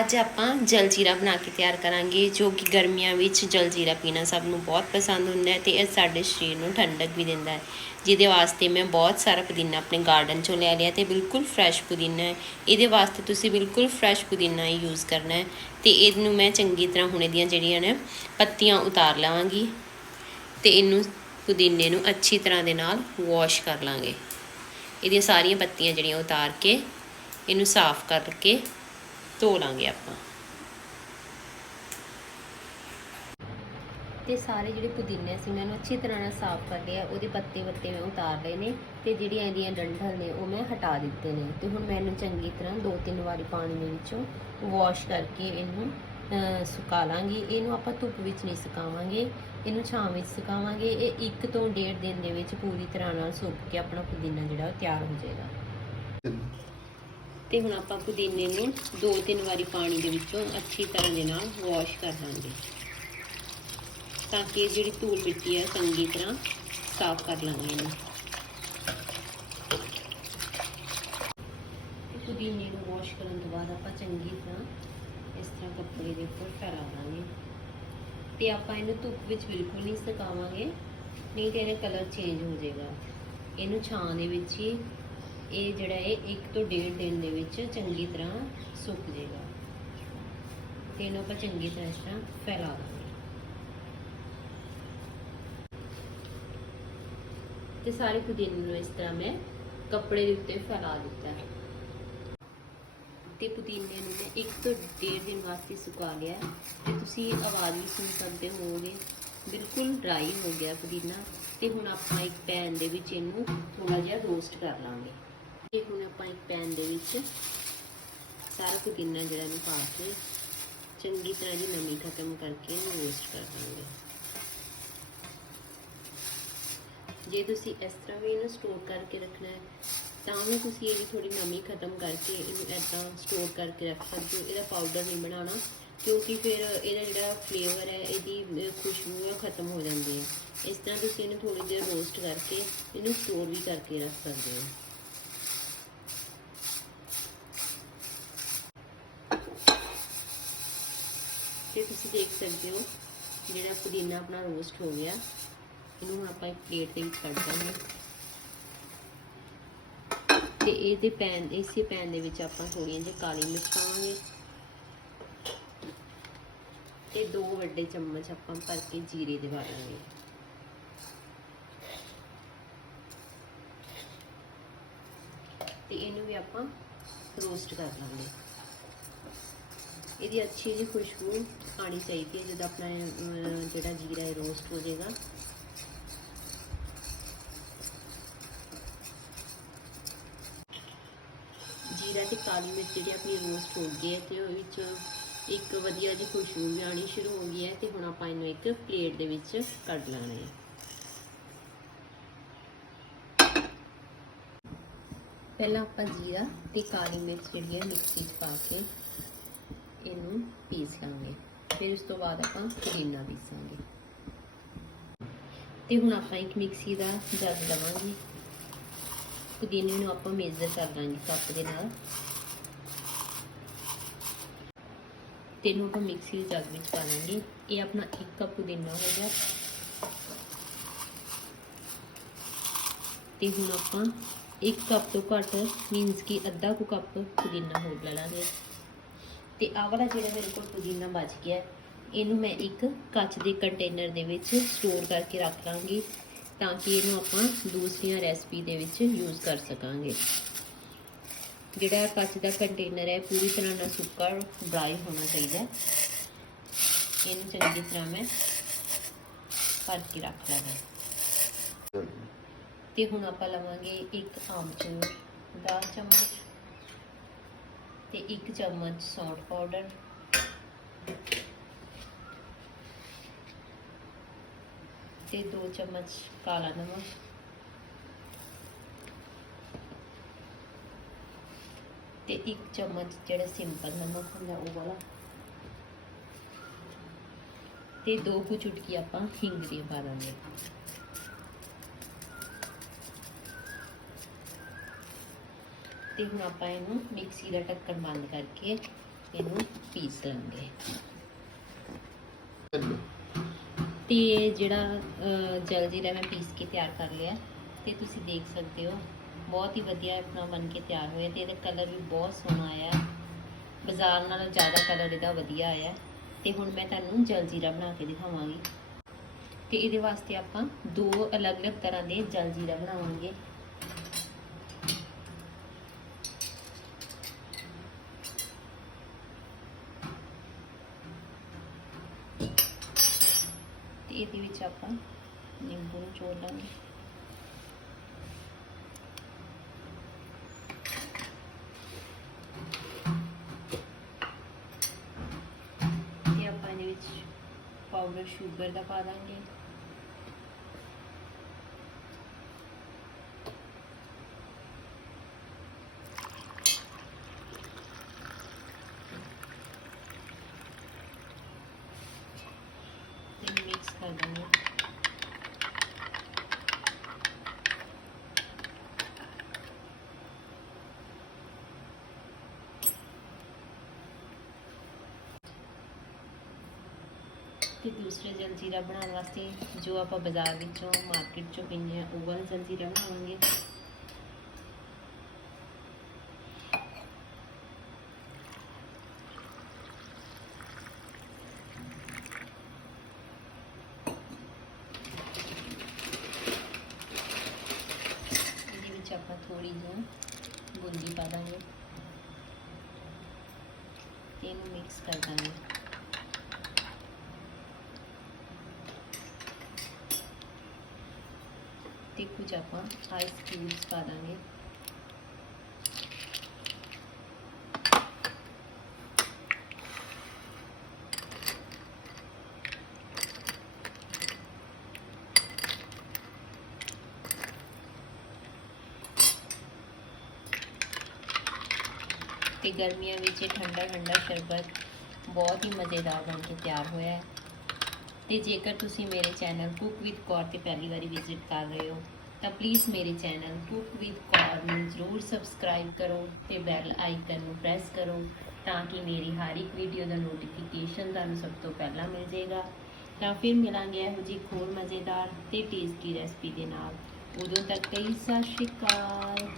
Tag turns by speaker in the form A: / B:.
A: ਅੱਜ ਆਪਾਂ ਜਲਜੀਰਾ ਬਣਾ ਕੇ ਤਿਆਰ ਕਰਾਂਗੇ, ਜੋ ਕਿ ਗਰਮੀਆਂ ਵਿੱਚ ਜਲਜੀਰਾ ਪੀਣਾ ਸਭ ਨੂੰ ਬਹੁਤ ਪਸੰਦ ਹੁੰਦਾ ਹੈ ਤੇ ਇਹ ਸਾਡੇ ਸਰੀਰ ਨੂੰ ਠੰਡਕ ਵੀ ਦਿੰਦਾ ਹੈ। ਜਿਹਦੇ ਵਾਸਤੇ ਮੈਂ ਬਹੁਤ ਸਾਰਾ ਪੁਦੀਨਾ ਆਪਣੇ ਗਾਰਡਨ ਚੋਂ ਲੈ ਲਿਆ ਤੇ ਬਿਲਕੁਲ ਫਰੈਸ਼ ਪੁਦੀਨਾ ਹੈ। ਇਹਦੇ ਵਾਸਤੇ ਤੁਸੀਂ ਬਿਲਕੁਲ ਫਰੈਸ਼ ਪੁਦੀਨਾ ਹੀ ਯੂਜ਼ ਕਰਨਾ ਹੈ ਤੇ ਇਹਨੂੰ ਮੈਂ ਚੰਗੀ ਤਰ੍ਹਾਂ ਹੁਣੇ ਦੀਆਂ ਜਿਹੜੀਆਂ ਨੇ ਪੱਤੀਆਂ ਉਤਾਰ ਲਵਾਂਗੀ ਤੇ ਇਹਨੂੰ ਪੁਦੀਨੇ ਨੂੰ ਅੱਛੀ ਤਰ੍ਹਾਂ ਦੇ ਨਾਲ ਵਾਸ਼ ਕਰ ਲਾਂਗੇ। ਇਹਦੀਆਂ ਸਾਰੀਆਂ ਪੱਤੀਆਂ ਜਿਹੜੀਆਂ ਉਤਾਰ ਕੇ ਇਹਨੂੰ ਸਾਫ਼ ਕਰਕੇ ਧੋ ਲਾਂਗੇ ਆਪਾਂ। ਤੇ ਸਾਰੇ ਜਿਹੜੇ ਪੁਦੀਨੇ ਸੀ ਮੈਂ ਅੱਛੀ ਤਰ੍ਹਾਂ ਨਾਲ ਸਾਫ਼ ਕਰ ਲਿਆ ਉਹਦੇ ਪੱਤੇ ਵੱਤੇ ਮੈਂ ਉਤਾਰ ਲਏ ਨੇ ਤੇ ਜਿਹੜੀਆਂ ਇਹਦੀਆਂ ਡੰਠਲ ਨੇ ਉਹ ਮੈਂ ਹਟਾ ਦਿੱਤੇ ਨੇ। ਤੇ ਹੁਣ ਮੈਂ ਇਹਨੂੰ ਚੰਗੀ ਤਰ੍ਹਾਂ ਦੋ ਤਿੰਨ ਵਾਰੀ ਪਾਣੀ ਦੇ ਵਿੱਚੋਂ ਵਾਸ਼ ਕਰਕੇ ਇਹਨੂੰ ਸੁਕਾ ਲਾਂਗੀ। ਇਹਨੂੰ ਆਪਾਂ ਧੁੱਪ ਵਿੱਚ ਨਹੀਂ ਸੁਕਾਵਾਂਗੇ ਇਹਨੂੰ ਛਾਂ ਵਿੱਚ ਸੁਕਾਵਾਂਗੇ। ਇਹ ਇੱਕ ਤੋਂ ਡੇਢ ਦਿਨ ਦੇ ਵਿੱਚ ਪੂਰੀ ਤਰ੍ਹਾਂ ਨਾਲ ਸੁੱਕ ਕੇ ਆਪਣਾ ਪੁਦੀਨਾ ਜਿਹੜਾ ਉਹ ਤਿਆਰ ਹੋ ਜਾਏਗਾ। ਤੇ ਹੁਣ ਆਪਾਂ ਪੁਦੀਨੇ ਨੂੰ ਦੋ ਤਿੰਨ ਵਾਰੀ ਪਾਣੀ ਦੇ ਵਿੱਚੋਂ ਅੱਛੀ ਤਰ੍ਹਾਂ ਦੇ ਨਾਲ ਵਾਸ਼ ਕਰ ਲਾਂਗੇ। ਤਾਂ ਕਿ ਜਿਹੜੀ ਧੂਲ ਮਿੱਟੀ ਹੈ ਚੰਗੀ ਤਰ੍ਹਾਂ ਸਾਫ਼ ਕਰ ਲਾਂਗੇ ਇਹਨੂੰ। ਪੁਦੀਨੇ ਨੂੰ ਵਾਸ਼ ਕਰਨ ਤੋਂ ਬਾਅਦ ਆਪਾਂ ਚੰਗੀ ਤਰ੍ਹਾਂ ਇਸ ਤਰ੍ਹਾਂ ਕੱਪੜੇ ਦੇ ਉੱਪਰ ਫੈਲਾ ਦਾਂਗੇ ਤੇ ਆਪਾਂ ਇਹਨੂੰ ਧੁੱਪ ਵਿੱਚ ਬਿਲਕੁਲ ਨਹੀਂ ਸੁਕਾਵਾਂਗੇ, ਨਹੀਂ ਤੇ ਇਹਦਾ ਕਲਰ ਚੇਂਜ ਹੋ ਜਾਏਗਾ। ਇਹਨੂੰ ਛਾਂ ਦੇ ਵਿੱਚ ਹੀ ਇਹ ਜਿਹੜਾ ਹੈ ਇੱਕ ਤੋਂ ਡੇਢ ਦਿਨ ਦੇ ਵਿੱਚ ਚੰਗੀ ਤਰ੍ਹਾਂ ਸੁੱਕ ਜਾਏਗਾ। ਤੇ ਇਹਨੂੰ ਆਪਾਂ ਚੰਗੀ ਤਰ੍ਹਾਂ ਇਸ ਤਰ੍ਹਾਂ ਫੈਲਾ ਦਾਂਗੇ। ਤੇ ਸਾਰੇ ਪੁਦੀਨੇ ਨੂੰ ਇਸ ਤਰ੍ਹਾਂ ਮੈਂ ਕੱਪੜੇ ਦੇ ਉੱਤੇ ਫੈਲਾ ਦਿੱਤਾ ਹੈ। ਤੇ ਪੁਦੀਨੇ ਨੂੰ ਮੈਂ ਇੱਕ ਤੋਂ ਡੇਢ ਦਿਨ ਵਾਸਤੇ ਸੁਕਾ ਲਿਆ ਹੈ। ਤੇ ਤੁਸੀਂ ਆਵਾਜ਼ ਵੀ ਸੁਣ ਸਕਦੇ ਹੋਵੋਗੇ। ਬਿਲਕੁਲ ਡਰਾਈ ਹੋ ਗਿਆ ਪੁਦੀਨਾ। ਤੇ ਹੁਣ ਆਪਾਂ ਇੱਕ ਪੈਨ ਦੇ ਵਿੱਚ ਇਹਨੂੰ ਥੋੜਾ ਜਿਹਾ ਰੋਸਟ ਕਰ ਲਾਂਗੇ। ਤੇ ਹੁਣ ਆਪਾਂ ਇੱਕ ਪੈਨ ਦੇ ਵਿੱਚ ਸਾਰਾ ਪੁਦੀਨਾ ਜਿਹੜਾ ਨੂੰ ਪਾ ਕੇ ਚੰਗੀ ਤਰ੍ਹਾਂ ਦੀ ਨਮੀ ਖਤਮ ਕਰਕੇ ਇਹਨੂੰ ਰੋਸਟ ਕਰ ਦਾਂਗੇ। ਜੇ ਤੁਸੀਂ ਇਸ ਤਰ੍ਹਾਂ ਵੀ ਇਹਨੂੰ ਸਟੋਰ ਕਰਕੇ ਰੱਖਣਾ ਹੈ, ਤਾਂ ਵੀ ਤੁਸੀਂ ਇਹਦੀ ਥੋੜੀ ਨਮੀ ਖਤਮ ਕਰਕੇ ਇਹਨੂੰ ਐਦਾਂ ਸਟੋਰ ਕਰਕੇ ਰੱਖ ਸਕਦੇ ਹੋ। ਇਹਦਾ ਪਾਊਡਰ ਨਹੀਂ ਬਣਾਉਣਾ, ਕਿਉਂਕਿ ਫਿਰ ਇਹਦਾ ਜਿਹੜਾ ਫਲੇਵਰ ਹੈ, ਇਹਦੀ ਖੁਸ਼ਬੂ ਹੈ ਖਤਮ ਹੋ ਜਾਂਦੀ ਹੈ। ਇਸ ਤਰ੍ਹਾਂ ਤੁਸੀਂ ਇਹਨੂੰ ਥੋੜੀ ਦੇਰ ਰੋਸਟ ਕਰਕੇ ਇਹਨੂੰ ਸਟੋਰ ਵੀ ਕਰਕੇ ਰੱਖ ਸਕਦੇ ਹੋ ਤੇ ਤੁਸੀਂ ਦੇਖ ਸਕਦੇ ਹੋ ਜਿਹੜਾ ਪੁਦੀਨਾ ਆਪਣਾ ਰੋਸਟ ਹੋ ਗਿਆ, ਇਹਨੂੰ ਹੁਣ ਆਪਾਂ ਇੱਕ ਪਲੇਟ ਦੇ ਵਿੱਚ ਕੱਢ ਦਾਂਗੇ। ਤੇ ਇਹਦੇ ਪੈਨ, ਇਸੇ ਪੈਨ ਦੇ ਵਿੱਚ ਆਪਾਂ ਥੋੜੀਆਂ ਜਿਹੀ ਕਾਲੀ ਮਿਰਚ ਪਾਵਾਂਗੇ। ਤੇ ਦੋ ਵੱਡੇ ਚਮਚ ਆਪਾਂ ਭਰ ਕੇ ਜੀਰੇ ਦੇ ਪਾ ਤੇ ਇਹਨੂੰ ਵੀ ਆਪਾਂ ਰੋਸਟ ਕਰ ਲਾਂਗੇ। ਇਹਦੀ ਅੱਛੀ ਜਿਹੀ ਖੁਸ਼ਬੂ ਆਣੀ ਚਾਹੀਦੀ ਹੈ, ਜਦੋਂ ਆਪਣਾ ਜਿਹੜਾ ਜੀਰਾ ਹੈ ਰੋਸਟ ਹੋ ਜਾਏਗਾ। ਜੀਰਾ ਤੇ ਕਾਲੀ ਮਿਰਚ ਜਿਹੜੀ ਆਪਣੀ ਰੋਸਟ ਹੋ ਗਈ ਹੈ, ਤੇ ਉਹ ਵਿੱਚ ਇੱਕ ਵਧੀਆ ਜਿਹੀ ਖੁਸ਼ਬੂ ਵੀ ਆਣੀ ਸ਼ੁਰੂ ਹੋ ਗਈ ਹੈ, ਤੇ ਹੁਣ ਆਪਾਂ ਇਹਨੂੰ ਇੱਕ ਪਲੇਟ ਦੇ ਵਿੱਚ ਕੱਢ ਲੈਣਾ ਹੈ। ਪਹਿਲਾਂ ਆਪਾਂ ਜੀਰਾ ਤੇ ਕਾਲੀ ਮਿਰਚ ਜਿਹੜੀ ਹੈ ਮਿਕਸੀ 'ਚ ਪਾ ਕੇ ਇਹਨੂੰ ਪੀਸ ਲਾਂਗੇ। ਫਿਰ ਉਸ ਤੋਂ ਬਾਅਦ ਆਪਾਂ ਪੁਦੀਨਾ ਪੀਸਾਂਗੇ। ਤੇ ਹੁਣ ਆਪਾਂ ਇੱਕ ਮਿਕਸੀ ਦਾ ਜੱਗ ਲਵਾਂਗੇ। ਪੁਦੀਨੇ ਨੂੰ ਆਪਾਂ ਮੇਜ਼ਰ ਕਰ ਲਾਂਗੇ ਕੱਪ ਦੇ ਨਾਲ। ਤੇ ਇਹਨੂੰ ਆਪਾਂ ਮਿਕਸੀ ਦੇ ਜੱਗ ਵਿੱਚ ਪਾ ਲਾਂਗੇ। ਇਹ ਆਪਣਾ 1 ਕੱਪ ਪੁਦੀਨਾ ਹੋ ਗਿਆ। ਤੇ ਹੁਣ ਆਪਾਂ 1 ਕੱਪ ਤੋਂ ਘੱਟ ਮੀਨਸ ਕਿ ਅੱਧਾ ਕੁ ਕੱਪ ਪੁਦੀਨਾ ਹੋਰ ਲੈ ਲਾਂਗੇ। ਤੇ ਆਹ ਵਾਲਾ ਜਿਹੜਾ ਮੇਰੇ ਕੋਲ ਪੁਦੀਨਾ ਬਚ ਗਿਆ ਇਹਨੂੰ ਮੈਂ ਇੱਕ ਕੱਚ ਦੇ ਕੰਟੇਨਰ ਦੇ ਵਿੱਚ ਸਟੋਰ ਕਰਕੇ ਰੱਖ ਲਾਂਗੀ ਤਾਂ ਕਿ ਇਹਨੂੰ ਆਪਾਂ ਦੂਸਰੀਆਂ ਰੈਸਪੀ ਦੇ ਵਿੱਚ ਯੂਜ਼ ਕਰ ਸਕਾਂਗੇ। ਜਿਹੜਾ ਕੱਚ ਦਾ ਕੰਟੇਨਰ ਹੈ, ਪੂਰੀ ਤਰ੍ਹਾਂ ਨਾਲ ਸੁੱਕਾ ਡਰਾਈ ਹੋਣਾ ਚਾਹੀਦਾ ਇਹਨੂੰ ਚੰਗੀ ਤਰ੍ਹਾਂ ਮੈਂ ਭਰ ਕੇ ਰੱਖ ਲਾਂਗਾ। ਤੇ ਹੁਣ ਆਪਾਂ ਲਵਾਂਗੇ ਇੱਕ ਆਮਚੂਰ ਦਾ ਚਮਚ। ਤੇ ਇੱਕ ਚਮਚ ਸੌਂਠ ਪਾਊਡਰ ਤੇ ਦੋ ਚਮਚ ਕਾਲਾ ਨਮਕ। ਤੇ ਇੱਕ ਚਮਚ ਜਿਹੜਾ ਸਿੰਪਲ ਨਮਕ ਹੁੰਦਾ ਉਹ ਵਾਲਾ। ਤੇ ਦੋ ਕੁ ਚੁਟਕੀ ਆਪਾਂ ਹਿੰਗ ਦੀ ਪਾ ਦਾਂਗੇ ਤੇ ਹੁਣ ਆਪਾਂ ਇਹਨੂੰ ਮਿਕਸੀ ਦਾ ਢੱਕਣ ਬੰਦ ਕਰਕੇ ਇਹਨੂੰ ਪੀਸ ਲਾਂਗੇ। ਤੇ ਜਿਹੜਾ ਅਹ, ਜਲਜੀਰਾ ਮੈਂ ਪੀਸ ਕੇ ਤਿਆਰ ਕਰ ਲਿਆ ਤੇ ਤੁਸੀਂ ਦੇਖ ਸਕਦੇ ਹੋ ਬਹੁਤ ਹੀ ਵਧੀਆ ਆਪਣਾ ਬਣ ਕੇ ਤਿਆਰ ਹੋਇਆ ਤੇ ਇਹਦਾ ਕਲਰ ਵੀ ਬਹੁਤ ਸੋਹਣਾ ਆਇਆ। ਬਾਜ਼ਾਰ ਨਾਲੋਂ ਜ਼ਿਆਦਾ ਕਲਰ ਇਹਦਾ ਵਧੀਆ ਆਇਆ। ਤੇ ਹੁਣ ਮੈਂ ਤੁਹਾਨੂੰ ਜਲਜੀਰਾ ਬਣਾ ਕੇ ਦਿਖਾਵਾਂਗੀ। ਤੇ ਇਹਦੇ ਵਾਸਤੇ ਆਪਾਂ ਦੋ ਅਲੱਗ-ਅਲੱਗ ਤਰ੍ਹਾਂ ਦੇ ਜਲਜੀਰਾ ਬਣਾਵਾਂਗੇ। ਇਹਦੇ ਵਿੱਚ ਆਪਾਂ ਨਿੰਬੂ ਨੂੰ ਚੋੜ ਲਾਂਗੇ। ਤੇ ਆਪਾਂ ਇਹਦੇ ਵਿੱਚ ਪਾਊਡਰ ਸ਼ੂਗਰ ਦਾ ਪਾ ਦਾਂਗੇ। ਤੇ ਮਿਕਸ ਕਰ ਤੇ ਦੂਸਰੇ ਜਲਜੀਰਾ ਬਣਾਉਣ ਵਾਸਤੇ ਜੋ ਆਪਾਂ ਬਾਜ਼ਾਰ ਵਿੱਚੋਂ ਮਾਰਕੀਟ ਚੋਂ ਪੀਂਦੇ ਆ ਉਹ ਵਾਲਾ ਜਲਜੀਰਾ ਬਣਾਵਾਂਗੇ ਇਹਦੇ ਵਿੱਚ ਆਪਾਂ ਥੋੜੀ ਜਿਹੀ ਬੂੰਦੀ ਪਾ ਦਾਂਗੇ ਤੇ ਇਹਨੂੰ ਮਿਕਸ ਕਰ ਦਾਂਗੇ ਤੇ ਕੁਝ ਆਪਾਂ ਆਈਸ ਤੇ ਗਰਮੀਆਂ ਵਿੱਚ ਇਹ ਠੰਡਾ ਠੰਡਾ ਸ਼ਰਬਤ ਬਹੁਤ ਹੀ ਮਜ਼ੇਦਾਰ ਬਣ ਕੇ ਤਿਆਰ ਹੋਇਆ ਹੈ। ਤੇ ਜੇਕਰ ਤੁਸੀਂ ਮੇਰੇ ਚੈਨਲ ਕੁੱਕ ਵਿਦ ਕੌਰ ਤੇ ਪਹਿਲੀ ਵਾਰੀ ਵਿਜ਼ਿਟ ਕਰ ਰਹੇ ਹੋ, ਤਾਂ ਪਲੀਜ਼ ਮੇਰੇ ਚੈਨਲ ਕੁੱਕ ਵਿਦ ਕੌਰ ਨੂੰ ਜ਼ਰੂਰ ਸਬਸਕ੍ਰਾਈਬ ਕਰੋ ਤੇ ਬੈਲ ਆਈਕਨ ਨੂੰ ਪ੍ਰੈਸ ਕਰੋ ਤਾਂ ਕਿ ਮੇਰੀ ਹਰ ਇੱਕ ਵੀਡੀਓ ਦਾ ਨੋਟੀਫਿਕੇਸ਼ਨ ਤੁਹਾਨੂੰ ਸਭ ਤੋਂ ਪਹਿਲਾਂ ਮਿਲ ਜਾਏਗਾ। ਤਾਂ ਫਿਰ ਮਿਲਾਂਗੇ ਇਹੋ ਜਿਹੀ ਹੋਰ ਮਜ਼ੇਦਾਰ ਤੇ ਟੇਸਟੀ ਰੈਸਪੀ ਦੇ ਨਾਲ। ਉਦੋਂ ਤੱਕ ਕਈ ਸਤਿ ਸ਼੍ਰੀ ਅਕਾਲ।